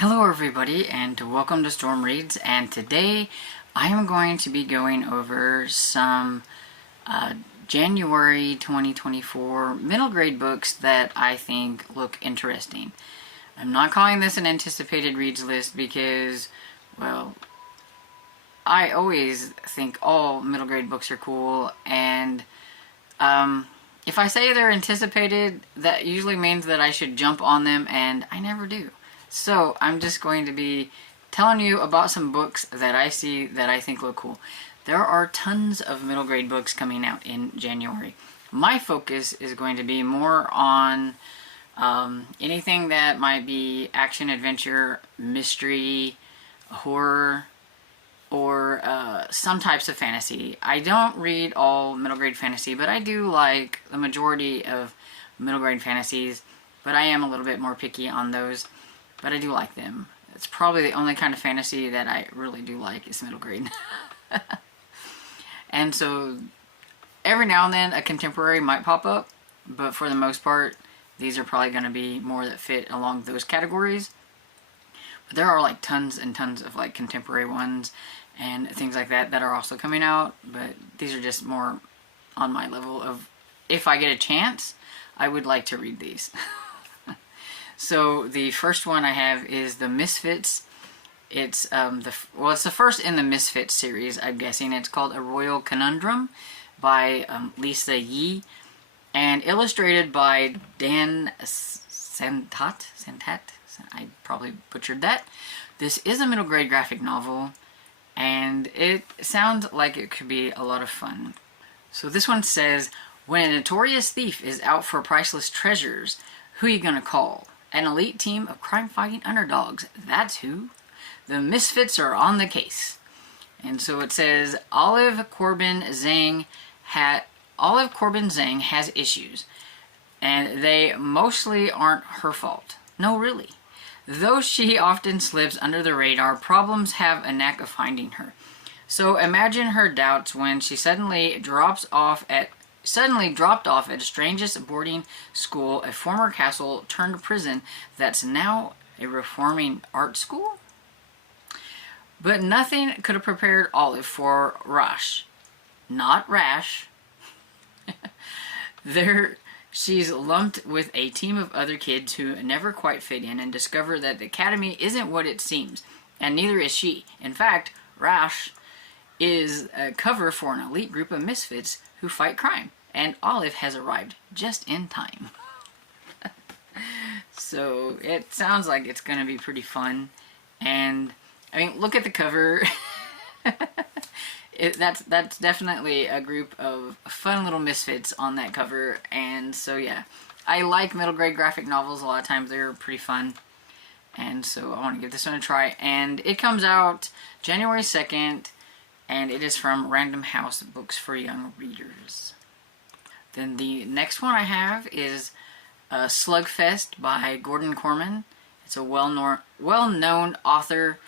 Hello everybody and welcome to Storm Reads, and today I am going to be going over some January 2024 middle grade books that I think look interesting. I'm not calling this an anticipated reads list because, well, I always think all middle grade books are cool, and if I say they're anticipated, that usually means that I should jump on them, and I never do. So I'm just going to be telling you about some books that I see that I think look cool. There are tons of middle grade books coming out in January. My focus is going to be more on anything that might be action, adventure, mystery, horror, or some types of fantasy. I don't read all middle grade fantasy, but I do like the majority of middle grade fantasies, but I am a little bit more picky on those. But I do like them. It's probably the only kind of fantasy that I really do like is middle grade. And so every now and then a contemporary might pop up, but for the most part these are probably going to be more that fit along those categories. But there are like tons and tons of like contemporary ones and things like that that are also coming out, but these are just more on my level of, if I get a chance, I would like to read these. So the first one I have is the Misfits. It's it's the first in the Misfits series, I'm guessing. It's called A Royal Conundrum by Lisa Yee, and illustrated by Dan Santat. I probably butchered that. This is a middle grade graphic novel, and it sounds like it could be a lot of fun. So this one says, when a notorious thief is out for priceless treasures, who are you gonna call? An elite team of crime-fighting underdogs. That's who. The Misfits are on the case. And so it says, Olive Corbin Zhang has issues, and they mostly aren't her fault. No, really. Though she often slips under the radar, problems have a knack of finding her. So imagine her doubts when she suddenly dropped off at the strangest boarding school, a former castle turned prison that's now a reforming art school. But nothing could have prepared Olive for Rash. Not Rash. There, she's lumped with a team of other kids who never quite fit in and discover that the academy isn't what it seems, and neither is she. In fact, Rash is a cover for an elite group of misfits who fight crime, and Olive has arrived just in time. So it sounds like it's going to be pretty fun, and I mean, look at the cover. That's definitely a group of fun little misfits on that cover, and so yeah, I like middle grade graphic novels. A lot of times they're pretty fun, and so I want to give this one a try. And it comes out January 2nd, and it is from Random House Books for Young Readers. Then the next one I have is Slugfest by Gordon Corman. It's a well-known author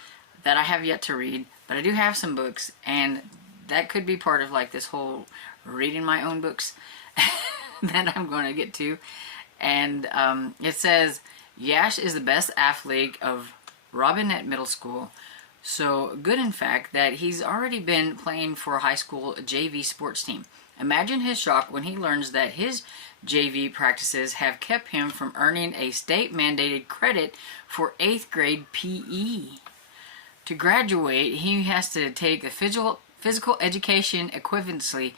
that I have yet to read, but I do have some books, and that could be part of like this whole reading my own books that I'm going to get to. And it says, Yash is the best athlete of Robinette Middle School. So good, in fact, that he's already been playing for a high school JV sports team. Imagine his shock when he learns that his JV practices have kept him from earning a state-mandated credit for 8th grade PE. To graduate, he has to take a physical education equivalency,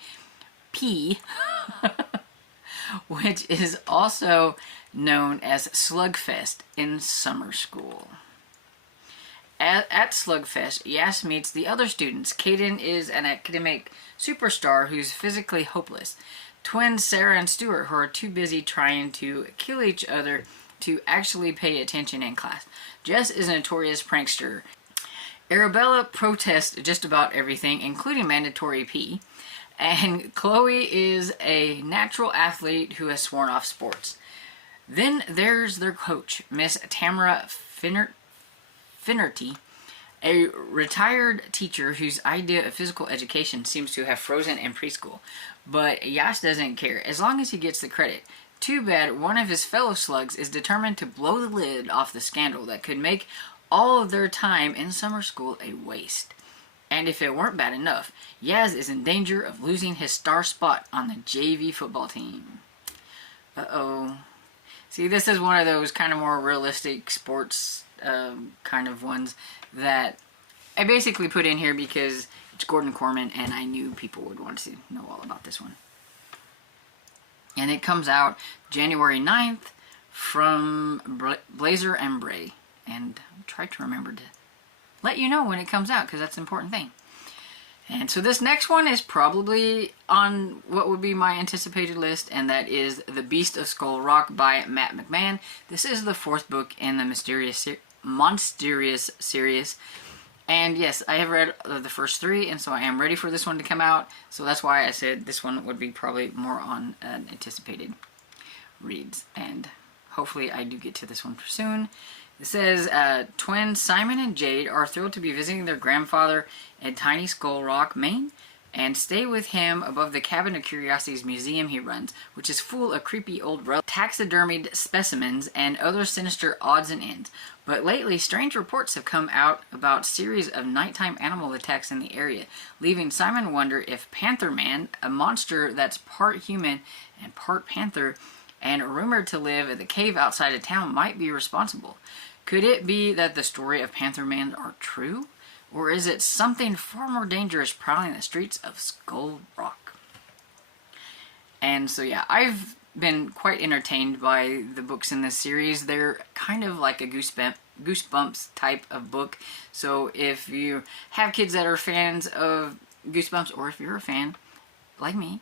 P, which is also known as Slugfest in summer school. At Slugfest, Yas meets the other students. Caden is an academic superstar who's physically hopeless. Twins Sarah and Stuart, who are too busy trying to kill each other to actually pay attention in class. Jess is a notorious prankster. Arabella protests just about everything, including mandatory PE. And Chloe is a natural athlete who has sworn off sports. Then there's their coach, Miss Tamara Finnerty, a retired teacher whose idea of physical education seems to have frozen in preschool. But Yas doesn't care, as long as he gets the credit. Too bad one of his fellow slugs is determined to blow the lid off the scandal that could make all of their time in summer school a waste. And if it weren't bad enough, Yaz is in danger of losing his star spot on the JV football team. Uh-oh. See, this is one of those kind of more realistic sports kind of ones that I basically put in here because it's Gordon Corman and I knew people would want to know all about this one. And it comes out January 9th from Blazer and Bray. And I'll try to remember to let you know when it comes out because that's an important thing. And so this next one is probably on what would be my anticipated list, and that is The Beast of Skull Rock by Matt McMahon. This is the 4th book in the Mysterious series. And yes, I have read the first 3, and so I am ready for this one to come out. So that's why I said this one would be probably more on anticipated reads. And hopefully I do get to this one soon. It says, twins Simon and Jade are thrilled to be visiting their grandfather in Tiny Skull Rock, Maine, and stay with him above the Cabin of Curiosities museum he runs, which is full of creepy old taxidermied specimens and other sinister odds and ends. But lately, strange reports have come out about series of nighttime animal attacks in the area, leaving Simon wonder if Panther Man, a monster that's part human and part panther, and rumored to live at the cave outside of town, might be responsible. Could it be that the story of Panther Man are true? Or is it something far more dangerous prowling the streets of Skull Rock? And so yeah, I've been quite entertained by the books in this series. They're kind of like a Goosebumps type of book. So if you have kids that are fans of Goosebumps, or if you're a fan like me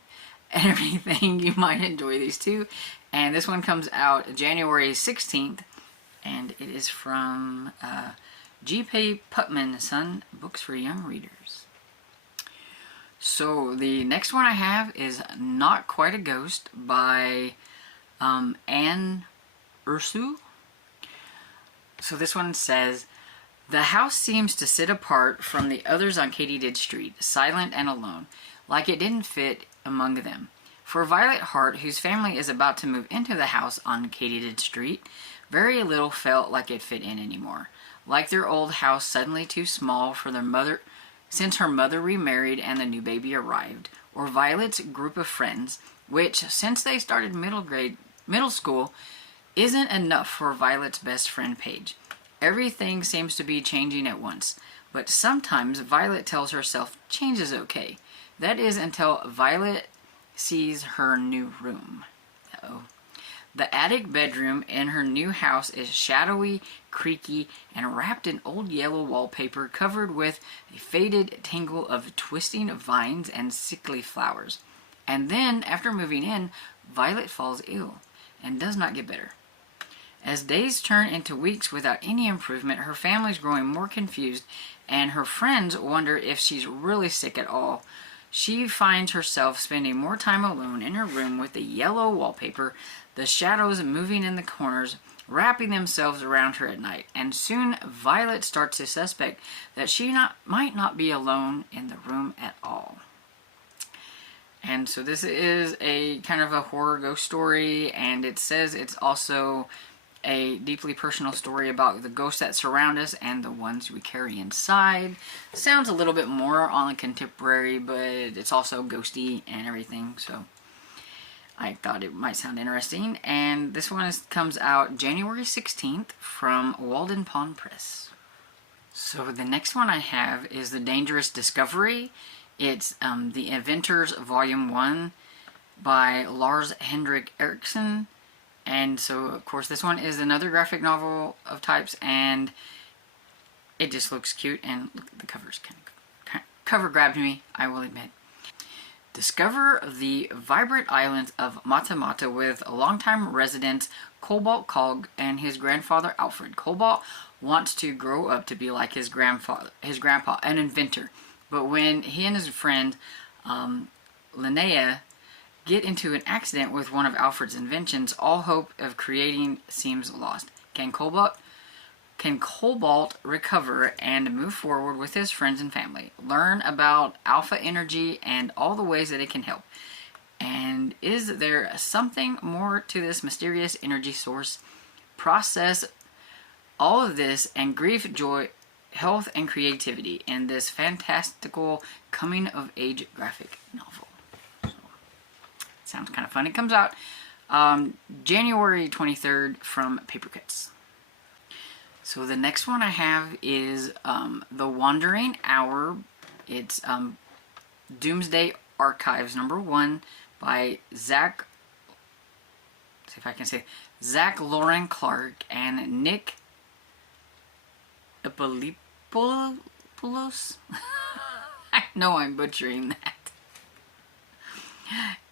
and everything, you might enjoy these too. And this one comes out January 16th, and it is from G.P. Putman, Son, Books for Young Readers. So the next one I have is Not Quite a Ghost by Anne Ursu. So this one says, the house seems to sit apart from the others on Katydid Street, silent and alone, like it didn't fit among them. For Violet Hart, whose family is about to move into the house on Katydid Street, very little felt like it fit in anymore. Like their old house suddenly too small for their mother, since her mother remarried and the new baby arrived, or Violet's group of friends, which, since they started middle school, isn't enough for Violet's best friend Paige. Everything seems to be changing at once, but sometimes Violet tells herself change is okay. That is until Violet sees her new room. Uh-oh. The attic bedroom in her new house is shadowy, creaky, and wrapped in old yellow wallpaper covered with a faded tangle of twisting vines and sickly flowers. And then, after moving in, Violet falls ill and does not get better. As days turn into weeks without any improvement, her family's growing more confused, and her friends wonder if she's really sick at all. She finds herself spending more time alone in her room with the yellow wallpaper, the shadows moving in the corners, wrapping themselves around her at night, and soon Violet starts to suspect that she might not be alone in the room at all. And so this is a kind of a horror ghost story, and it says it's also a deeply personal story about the ghosts that surround us and the ones we carry inside. Sounds a little bit more on the contemporary, but it's also ghosty and everything, so I thought it might sound interesting. And this one comes out January 16th from Walden Pond Press. So the next one I have is The Dangerous Discovery. It's The Inventors Volume 1 by Lars Henrik Eriksen. And so, of course, this one is another graphic novel of types, and it just looks cute, and look, the cover's cover grabbed me, I will admit. Discover the vibrant islands of Mata Mata with longtime residents Cobalt Cog and his grandfather Alfred. Cobalt wants to grow up to be like his grandpa, an inventor. But when he and his friend Linnea get into an accident with one of Alfred's inventions, all hope of creating seems lost. Can Cobalt recover and move forward with his friends and family? Learn about alpha energy and all the ways that it can help. And is there something more to this mysterious energy source? Process All of this and grief, joy, health, and creativity in this fantastical coming-of-age graphic novel. So, sounds kind of fun. It comes out January 23rd from Paper Cuts. So the next one I have is The Wandering Hour. It's Doomsday Archives #1 by Zach Lauren Clark and Nick Epilopoulos. I know I'm butchering that.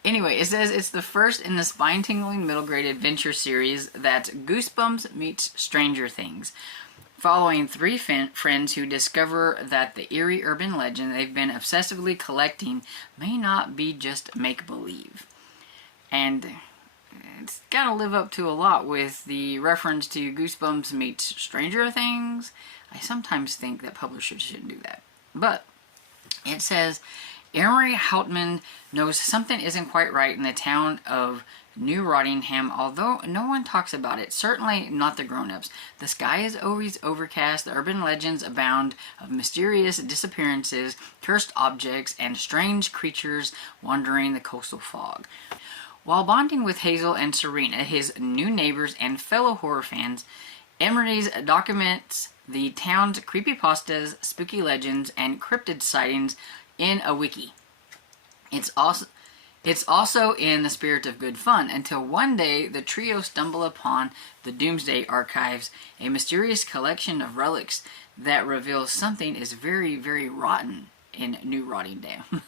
Anyway, it says it's the first in the spine-tingling middle-grade adventure series that's Goosebumps meets Stranger Things, following 3 friends who discover that the eerie urban legend they've been obsessively collecting may not be just make-believe. And it's got to live up to a lot with the reference to Goosebumps meets Stranger Things. I sometimes think that publishers shouldn't do that. But it says Emery Houtman knows something isn't quite right in the town of New Rottingham, although no one talks about it, certainly not the grown-ups. The sky is always overcast, the urban legends abound of mysterious disappearances, cursed objects, and strange creatures wandering the coastal fog. While bonding with Hazel and Serena, his new neighbors and fellow horror fans, Emery documents the town's creepypastas, spooky legends, and cryptid sightings in a wiki. It's also in the spirit of good fun, until one day the trio stumble upon the Doomsday Archives, a mysterious collection of relics that reveals something is very, very rotten in New Rottingham.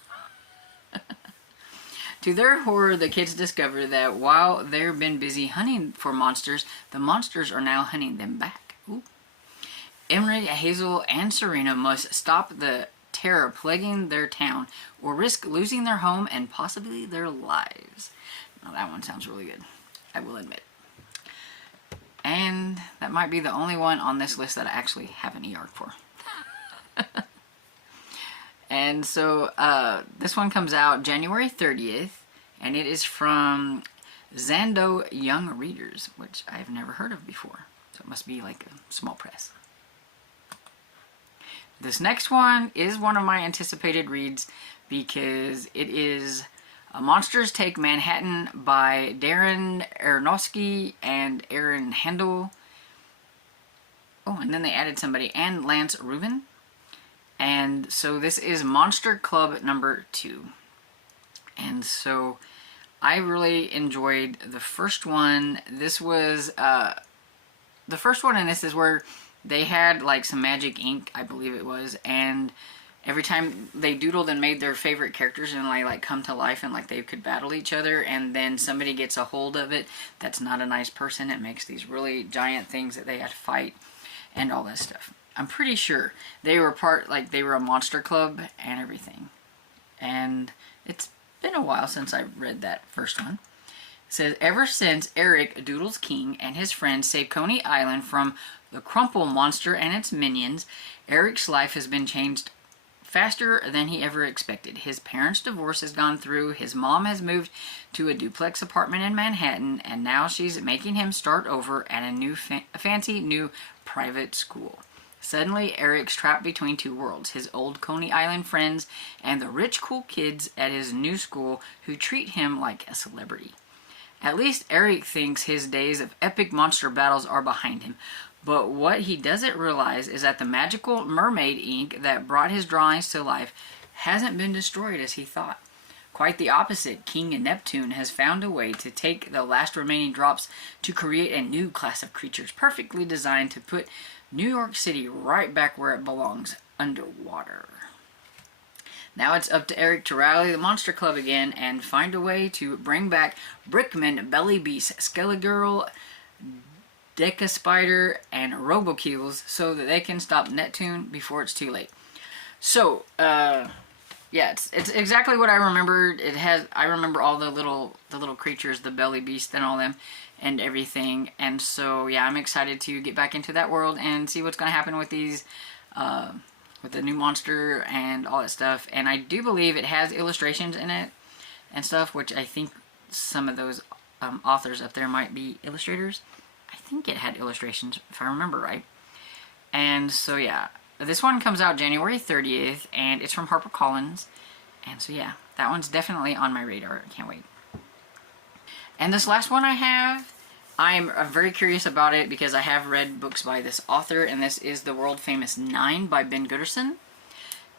To their horror, the kids discover that while they've been busy hunting for monsters, the monsters are now hunting them back. Ooh. Emery, Hazel, and Serena must stop the terror plaguing their town or risk losing their home and possibly their lives. Now that one sounds really good, I will admit. And that might be the only one on this list that I actually have an e-arc for. And so this one comes out January 30th, and it is from Zando Young Readers, which I've never heard of before. So it must be like a small press. This next one is one of my anticipated reads because it is Monsters Take Manhattan by Darren Aronofsky and Aaron Handel. Oh, and then they added somebody, and Lance Rubin. And so this is Monster Club #2. And so I really enjoyed the first one. This was, the first one in this is where they had like some magic ink, I believe it was, and every time they doodled and made their favorite characters and like come to life and like they could battle each other, and then somebody gets a hold of it that's not a nice person. It makes these really giant things that they had to fight and all that stuff. I'm pretty sure they were they were a monster club and everything. And it's been a while since I read that first one. It says, ever since Eric Doodles King and his friends saved Coney Island from the Crumple monster and its minions, Eric's life has been changed faster than he ever expected. His parents' divorce has gone through, his mom has moved to a duplex apartment in Manhattan, and now she's making him start over at a new fancy new private school. Suddenly, Eric's trapped between two worlds, his old Coney Island friends and the rich, cool kids at his new school who treat him like a celebrity. At least Eric thinks his days of epic monster battles are behind him, but what he doesn't realize is that the magical mermaid ink that brought his drawings to life hasn't been destroyed as he thought. Quite the opposite, King Neptune has found a way to take the last remaining drops to create a new class of creatures perfectly designed to put New York City right back where it belongs, underwater. Now it's up to Eric to rally the Monster Club again and find a way to bring back Brickman, Belly Beast, Skelly Girl, Deca Spider, and Robokeels so that they can stop Neptune before it's too late. So, yeah, it's exactly what I remembered. I remember all the little creatures, the Belly Beast and all them and everything. And so, yeah, I'm excited to get back into that world and see what's going to happen with these, with the new monster and all that stuff. And I do believe it has illustrations in it and stuff, which I think some of those authors up there might be illustrators. I think it had illustrations, if I remember right. And so yeah, this one comes out January 30th, and it's from HarperCollins. And so yeah, that one's definitely on my radar. I can't wait. And this last one I have, I'm very curious about it because I have read books by this author, and this is the world famous 9 by Ben Gooderson.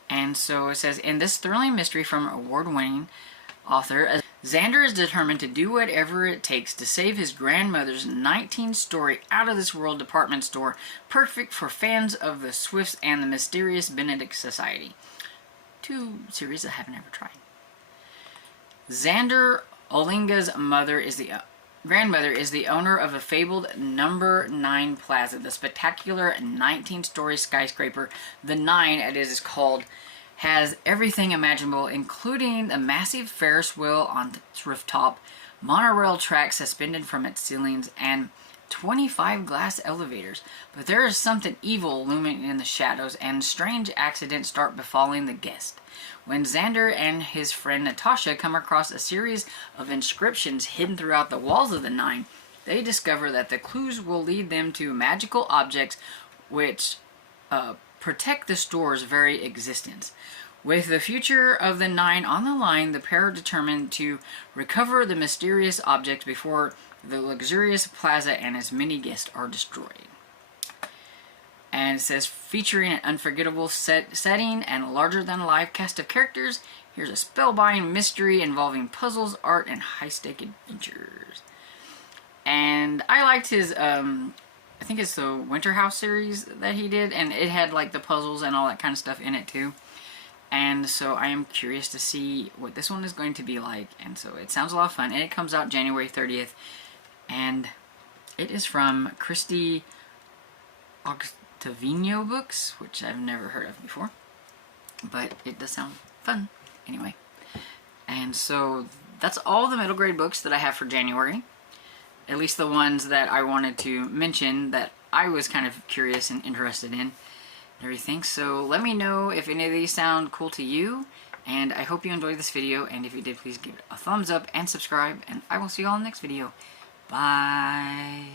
And so it says, in this thrilling mystery from award-winning author, Xander is determined to do whatever it takes to save his grandmother's 19-story out-of-this-world department store, perfect for fans of the Swifts and the mysterious Benedict Society. 2 series I haven't ever tried. Xander Olinga's grandmother is the owner of a fabled number 9 plaza. The spectacular 19-story skyscraper, the 9 as it is called, has everything imaginable, including a massive Ferris wheel on its rooftop, monorail tracks suspended from its ceilings, and 25 glass elevators. But there is something evil looming in the shadows, and strange accidents start befalling the guest. When Xander and his friend Natasha come across a series of inscriptions hidden throughout the walls of the 9, they discover that the clues will lead them to magical objects which protect the store's very existence. With the future of the 9 on the line, the pair are determined to recover the mysterious objects before the luxurious plaza and its many guests are destroyed. And it says, featuring an unforgettable setting and a larger-than-life cast of characters, here's a spellbinding mystery involving puzzles, art, and high-stake adventures. And I liked his, I think it's the Winter House series that he did, and it had like the puzzles and all that kind of stuff in it too. And so I am curious to see what this one is going to be like. And so it sounds a lot of fun, and it comes out January 30th. And it is from Christy Octavino Books, which I've never heard of before, but it does sound fun anyway. And so that's all the middle grade books that I have for January, at least the ones that I wanted to mention that I was kind of curious and interested in and everything. So let me know if any of these sound cool to you, and I hope you enjoyed this video, and if you did, please give it a thumbs up and subscribe, and I will see you all in the next video. Bye.